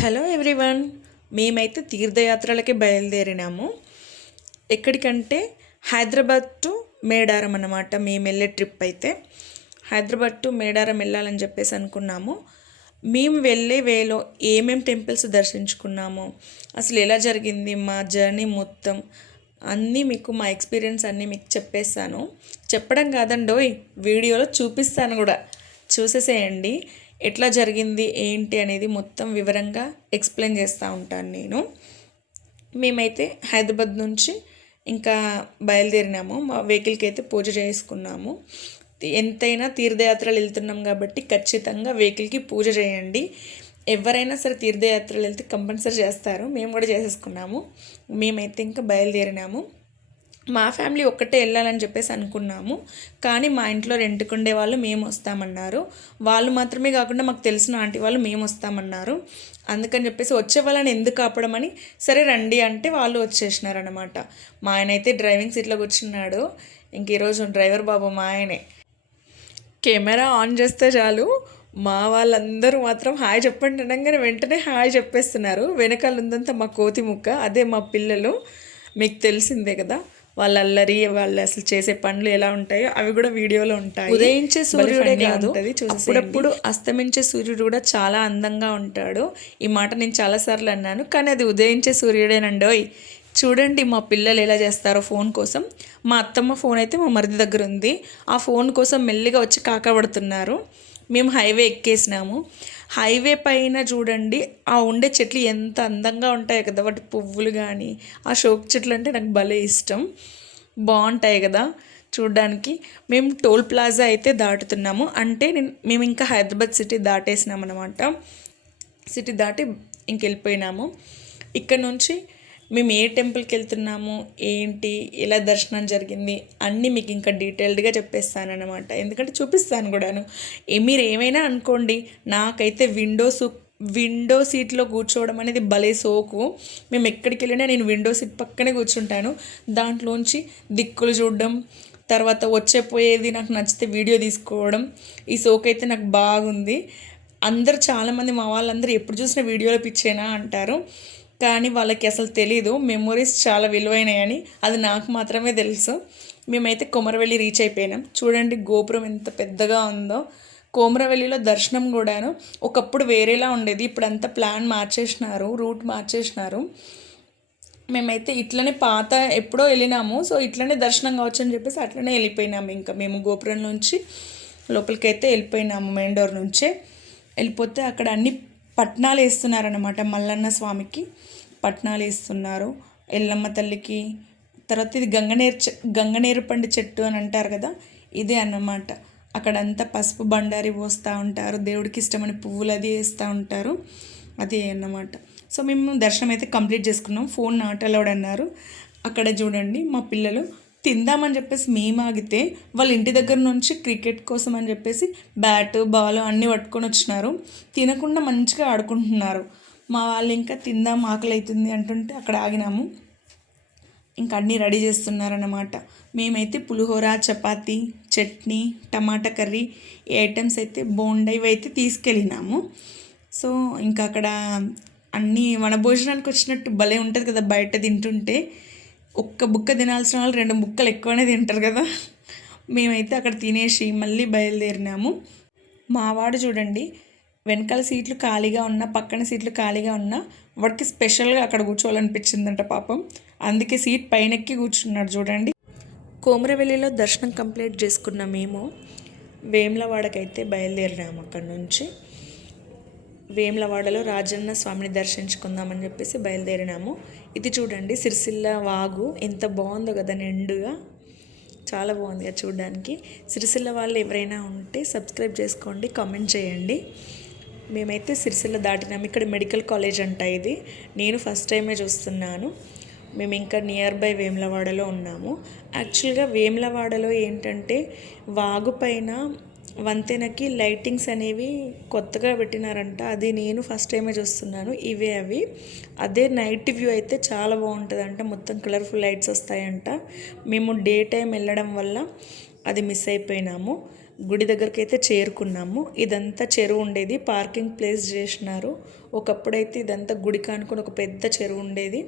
Hello everyone. మేమైతే తీర్థయాత్రలకి బయలుదేరినాము. ఎక్కడికంటే Hyderabad to Medaram అన్నమాట. మేము వెళ్ళే ట్రిప్ అయితే హైదరాబాద్ టు మేడారం వెళ్ళాలని చెప్పేసి అనుకున్నాము. మేము వెళ్ళే వేలో ఏమేం టెంపుల్స్ దర్శించుకున్నాము, అసలు ఎలా జరిగింది మా జర్నీ మొత్తం అన్నీ మీకు, మా ఎక్స్పీరియన్స్ అన్నీ మీకు చెప్పేస్తాను. చెప్పడం కాదండోయ్, వీడియోలో చూపిస్తాను కూడా. చూసేసేయండి ఎట్లా జరిగింది ఏంటి అనేది మొత్తం వివరంగా ఎక్స్ప్లెయిన్ చేస్తూ ఉంటాను నేను. మేమైతే హైదరాబాద్ నుంచి ఇంకా బయలుదేరినాము. మా వెహికల్కి అయితే పూజ చేసుకున్నాము. ఎంతైనా తీర్థయాత్రలు వెళ్తున్నాం కాబట్టి ఖచ్చితంగా వెహికల్కి పూజ చేయండి. ఎవరైనా సరే తీర్థయాత్రలు వెళ్తే కంపల్సరీ చేస్తారు. మేము కూడా చేసేసుకున్నాము. మేమైతే ఇంకా బయలుదేరినాము. మా ఫ్యామిలీ ఒక్కటే వెళ్ళాలని చెప్పేసి అనుకున్నాము. కానీ మా ఇంట్లో రెంట్కి ఉండే వాళ్ళు మేము వస్తామన్నారు. వాళ్ళు మాత్రమే కాకుండా మాకు తెలిసిన ఆంటీ వాళ్ళు మేము వస్తామన్నారు. అందుకని చెప్పేసి వచ్చే వాళ్ళని ఎందుకు ఆపడమని, సరే రండి అంటే వాళ్ళు వచ్చేసినారనమాట. మా ఆయన అయితే డ్రైవింగ్ సీట్లో కూర్చున్నాడు. ఇంక ఈరోజు డ్రైవర్ బాబు మా ఆయనే. కెమెరా ఆన్ చేస్తే చాలు మా వాళ్ళందరూ మాత్రం హాయ్ చెప్పండి అనగానే వెంటనే హాయ్ చెప్పేస్తున్నారు. వెనకాల ఉందంతా మా కోతి ముక్క, అదే మా పిల్లలు. మీకు తెలిసిందే కదా వాళ్ళ అల్లరి, వాళ్ళు అసలు చేసే పనులు ఎలా ఉంటాయో అవి కూడా వీడియోలో ఉంటాయి. ఉదయించే సూర్యుడే కాదు, అప్పుడప్పుడు అస్తమించే సూర్యుడు కూడా చాలా అందంగా ఉంటాడు. ఈ మాట నేను చాలాసార్లు అన్నాను, కానీ అది ఉదయించే సూర్యుడేనండోయ్. చూడండి మా పిల్లలు ఎలా చేస్తారో ఫోన్ కోసం. మా అత్తమ్మ ఫోన్ అయితే మా మరిది దగ్గర ఉంది. ఆ ఫోన్ కోసం మెల్లిగా వచ్చి కాకపడుతున్నారు. మేము హైవే ఎక్కేసినాము. హైవే పైన చూడండి ఆ ఉండే చెట్లు ఎంత అందంగా ఉంటాయి కదా, వాటి పువ్వులు కానీ, ఆ షోక్ చెట్లు అంటే నాకు భలే ఇష్టం. బాగుంటాయి కదా చూడ్డానికి. మేము టోల్ ప్లాజా అయితే దాటుతున్నాము. అంటే మేము ఇంకా హైదరాబాద్ సిటీ దాటేసినాం అనమాట. సిటీ దాటి ఇంకెళ్ళిపోయినాము. ఇక్కడ నుంచి మేము ఏ టెంపుల్కి వెళ్తున్నాము, ఏంటి, ఎలా దర్శనం జరిగింది అన్నీ మీకు ఇంకా డీటెయిల్డ్గా చెప్పేస్తానమాట. ఎందుకంటే చూపిస్తాను కూడాను. మీరు ఏమైనా అనుకోండి, నాకైతే విండో సీట్లో కూర్చోవడం అనేది భలే సోకు. మేము ఎక్కడికి వెళ్ళినా నేను విండో సీట్ పక్కనే కూర్చుంటాను. దాంట్లోంచి దిక్కులు చూడడం, తర్వాత వచ్చేపోయేది నాకు నచ్చితే వీడియో తీసుకోవడం, ఈ సోకు అయితే నాకు బాగుంది. అందరు చాలామంది మా వాళ్ళందరూ ఎప్పుడు చూసిన వీడియోలో పిచ్చేనా అంటారు. కానీ వాళ్ళకి అసలు తెలీదు మెమొరీస్ చాలా విలువైనయని. అది నాకు మాత్రమే తెలుసు. మేమైతే కొమరవెల్లి రీచ్ అయిపోయినాం. చూడండి గోపురం ఎంత పెద్దగా ఉందో. కొమరవెల్లిలో దర్శనం కూడాను ఒకప్పుడు వేరేలా ఉండేది, ఇప్పుడు అంతా ప్లాన్ మార్చేసినారు, రూట్ మార్చేసినారు. మేమైతే ఇట్లనే పాత ఎప్పుడో వెళ్ళినాము, సో ఇట్లనే దర్శనం కావచ్చు అని చెప్పేసి అట్లనే వెళ్ళిపోయినాము. ఇంకా మేము గోపురం నుంచి లోపలికి అయితే వెళ్ళిపోయినాము. మెయిన్ డోర్ నుంచే వెళ్ళిపోతే అక్కడ అన్ని పట్నాలు వేస్తున్నారనమాట. మల్లన్న స్వామికి పట్నాలు వేస్తున్నారు, ఎల్లమ్మ తల్లికి. తర్వాత ఇది గంగనేరు పండు చెట్టు అని అంటారు కదా, ఇదే అన్నమాట. అక్కడంతా పసుపు బండారి పోస్తూ ఉంటారు, దేవుడికి ఇష్టమైన పువ్వులు అది వేస్తూ ఉంటారు, అదే అన్నమాట. సో మేము దర్శనం అయితే కంప్లీట్ చేసుకున్నాం. ఫోన్ నాట్ అలౌడ్ అన్నారు. అక్కడ చూడండి మా పిల్లలు తిందామని చెప్పేసి మేము ఆగితే వాళ్ళ ఇంటి దగ్గర నుంచి క్రికెట్ కోసం అని చెప్పేసి బ్యాటు బాల్ అన్నీ పట్టుకొని వచ్చినారు. తినకుండా మంచిగా ఆడుకుంటున్నారు. మా వాళ్ళు ఇంకా తిందాం ఆకలి అవుతుంది అంటుంటే అక్కడ ఆగినాము. ఇంకా అన్నీ రెడీ చేస్తున్నారన్నమాట. మేమైతే పులిహోర, చపాతీ, చట్నీ, టమాటా కర్రీ, ఈ ఐటమ్స్ అయితే బోండా ఇవి అయితే తీసుకెళ్ళినాము. సో ఇంకా అక్కడ అన్నీ వనభోజనానికి వచ్చినట్టు భలే ఉంటుంది కదా బయట తింటుంటే. ఒక్క బుక్క తినాల్సిన వాళ్ళు 2 బుక్కలు ఎక్కువనే తింటారు కదా. మేమైతే అక్కడ తినేసి మళ్ళీ బయలుదేరినాము. మావాడు చూడండి వెనకాల సీట్లు ఖాళీగా ఉన్నా, పక్కన సీట్లు ఖాళీగా ఉన్నా వాడికి స్పెషల్గా అక్కడ కూర్చోవాలనిపించిందంట పాపం. అందుకే సీట్ పైనెక్కి కూర్చున్నాడు చూడండి. కొమరవెల్లిలో దర్శనం కంప్లీట్ చేసుకున్న మేము వేములవాడకైతే బయలుదేరినాము. అక్కడి నుంచి వేములవాడలో రాజన్న స్వామిని దర్శించుకుందామని చెప్పేసి బయలుదేరినాము. ఇది చూడండి సిరిసిల్ల వాగు ఎంత బాగుందో కదా, నిండుగా చాలా బాగుంది కదా చూడడానికి. సిరిసిల్ల వాళ్ళు ఎవరైనా ఉంటే సబ్స్క్రైబ్ చేసుకోండి, కామెంట్ చేయండి. మేమైతే సిరిసిల్ల దాటినాము. ఇక్కడ మెడికల్ కాలేజ్ అంట ఇది. నేను ఫస్ట్ టైమే చూస్తున్నాను. మేము ఇంకా నియర్ బై వేములవాడలో ఉన్నాము. యాక్చువల్గా వేములవాడలో ఏంటంటే వాగు పైన వంతెనకి లైటింగ్స్ అనేవి కొత్తగా పెట్టినారంట. అది నేను ఫస్ట్ టైమే చూస్తున్నాను. ఇవే అవి. అదే నైట్ వ్యూ అయితే చాలా బాగుంటుందంట, మొత్తం కలర్ఫుల్ లైట్స్ వస్తాయంట. మేము డే టైం వెళ్ళడం వల్ల అది మిస్ అయిపోయినాము. గుడి దగ్గరికి అయితే చేరుకున్నాము. ఇదంతా చెరువు ఉండేది, పార్కింగ్ ప్లేస్ చేసినారు. ఒకప్పుడైతే ఇదంతా గుడి కానుకొని ఒక పెద్ద చెరువు ఉండేది.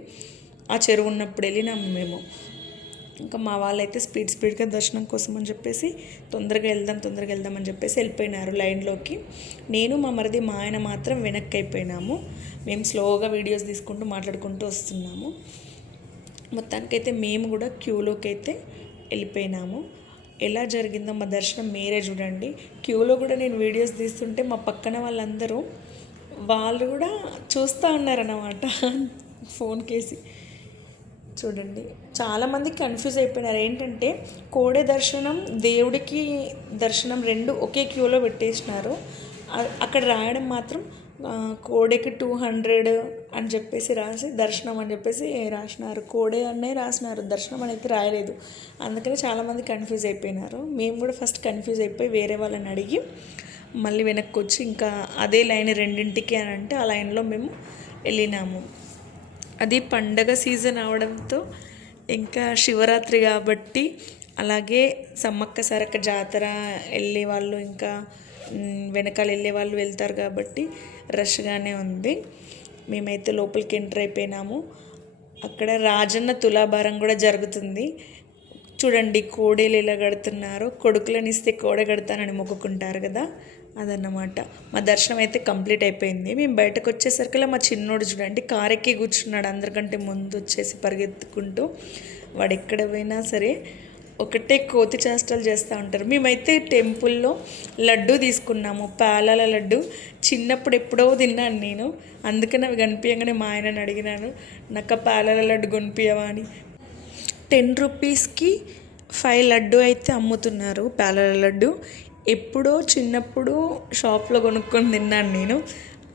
ఆ చెరువు ఉన్నప్పుడు వెళ్ళినాము మేము. ఇంకా మా వాళ్ళైతే స్పీడ్గా దర్శనం కోసం అని చెప్పేసి తొందరగా వెళ్దాం అని చెప్పేసి వెళ్ళిపోయినారు లైన్లోకి. నేను మా మరిది మా ఆయన మాత్రం వెనక్కి అయిపోయినాము. మేము స్లోగా వీడియోస్ తీసుకుంటూ మాట్లాడుకుంటూ వస్తున్నాము. మొత్తానికైతే మేము కూడా క్యూలోకి అయితే వెళ్ళిపోయినాము. ఎలా జరిగిందో మా దర్శనం మీరే చూడండి. క్యూలో కూడా నేను వీడియోస్ తీస్తుంటే మా పక్కన వాళ్ళు కూడా చూస్తూ ఉన్నారన్నమాట ఫోన్ కేసి. చూడండి, చాలామంది కన్ఫ్యూజ్ అయిపోయినారు. ఏంటంటే కోడే దర్శనం, దేవుడికి దర్శనం రెండు ఒకే క్యూలో పెట్టేసినారు. అక్కడ రాయడం మాత్రం కోడెకి 200 అని చెప్పేసి రాసి దర్శనం అని చెప్పేసి రాసినారు. కోడే అనే రాసినారు, దర్శనం అనేది రాయలేదు. అందుకని చాలామంది కన్ఫ్యూజ్ అయిపోయినారు. మేము కూడా ఫస్ట్ కన్ఫ్యూజ్ అయిపోయి వేరే వాళ్ళని అడిగి మళ్ళీ వెనక్కి వచ్చి ఇంకా అదే లైన్ రెండింటికి అని అంటే ఆ లైన్లో మేము వెళ్ళినాము. అది పండగ సీజన్ అవడంతో ఇంకా శివరాత్రి కాబట్టి, అలాగే సమ్మక్క సారక్క జాతర వెళ్ళే వాళ్ళు ఇంకా వెనకాల వెళ్ళే వాళ్ళు వెళ్తారు కాబట్టి రష్గానే ఉంది. మేమైతే లోపలికి ఎంటర్ అయిపోయినాము. అక్కడ రాజన్న తులాభారం కూడా జరుగుతుంది. చూడండి, కోడేలు ఎలా కడుతున్నారు. కొడుకులను ఇస్తే కోడ కడతానని మొక్కుకుంటారు కదా, అదన్నమాట. మా దర్శనం అయితే కంప్లీట్ అయిపోయింది. మేము బయటకు వచ్చేసరికల్లా మా చిన్నోడు చూడండి కారు ఎక్కి కూర్చున్నాడు. అందరికంటే ముందు వచ్చేసి పరిగెత్తుకుంటూ. వాడు ఎక్కడ పోయినా సరే ఒకటే కోతి చేష్టలు చేస్తూ ఉంటారు. మేమైతే టెంపుల్లో లడ్డు తీసుకున్నాము, పేలాల లడ్డు. చిన్నప్పుడు ఎప్పుడో తిన్నాను నేను, అందుకని అవి కనిపించగానే మా ఆయనని అడిగినాను, నాకు పేలాల లడ్డు కొనిపించవా అని. 10 రూపీస్కి 5 లడ్డు అయితే అమ్ముతున్నారు, పేలాల లడ్డు. ఎప్పుడో చిన్నప్పుడు షాప్లో కొనుక్కొని తిన్నాను నేను.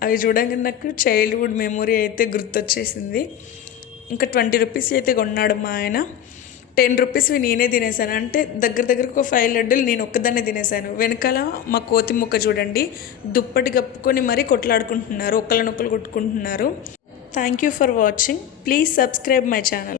అవి చూడగానే నాకు చైల్డ్హుడ్ మెమొరీ అయితే గుర్తొచ్చేసింది. ఇంకా 20 రూపీస్ అయితే కొన్నాడు మా ఆయన. 10 రూపీస్వి నేనే తినేసాను. అంటే దగ్గరకు ఒక 5 లడ్డూలు నేను ఒక్కదాన్నే తినేసాను. వెనకాల మా కోతి ముక్క చూడండి, దుప్పటి కప్పుకొని మరీ కొట్లాడుకుంటున్నారు, ఒకళ్ళనొక్కరు కొట్టుకుంటున్నారు. Thank you for watching. Please subscribe my channel.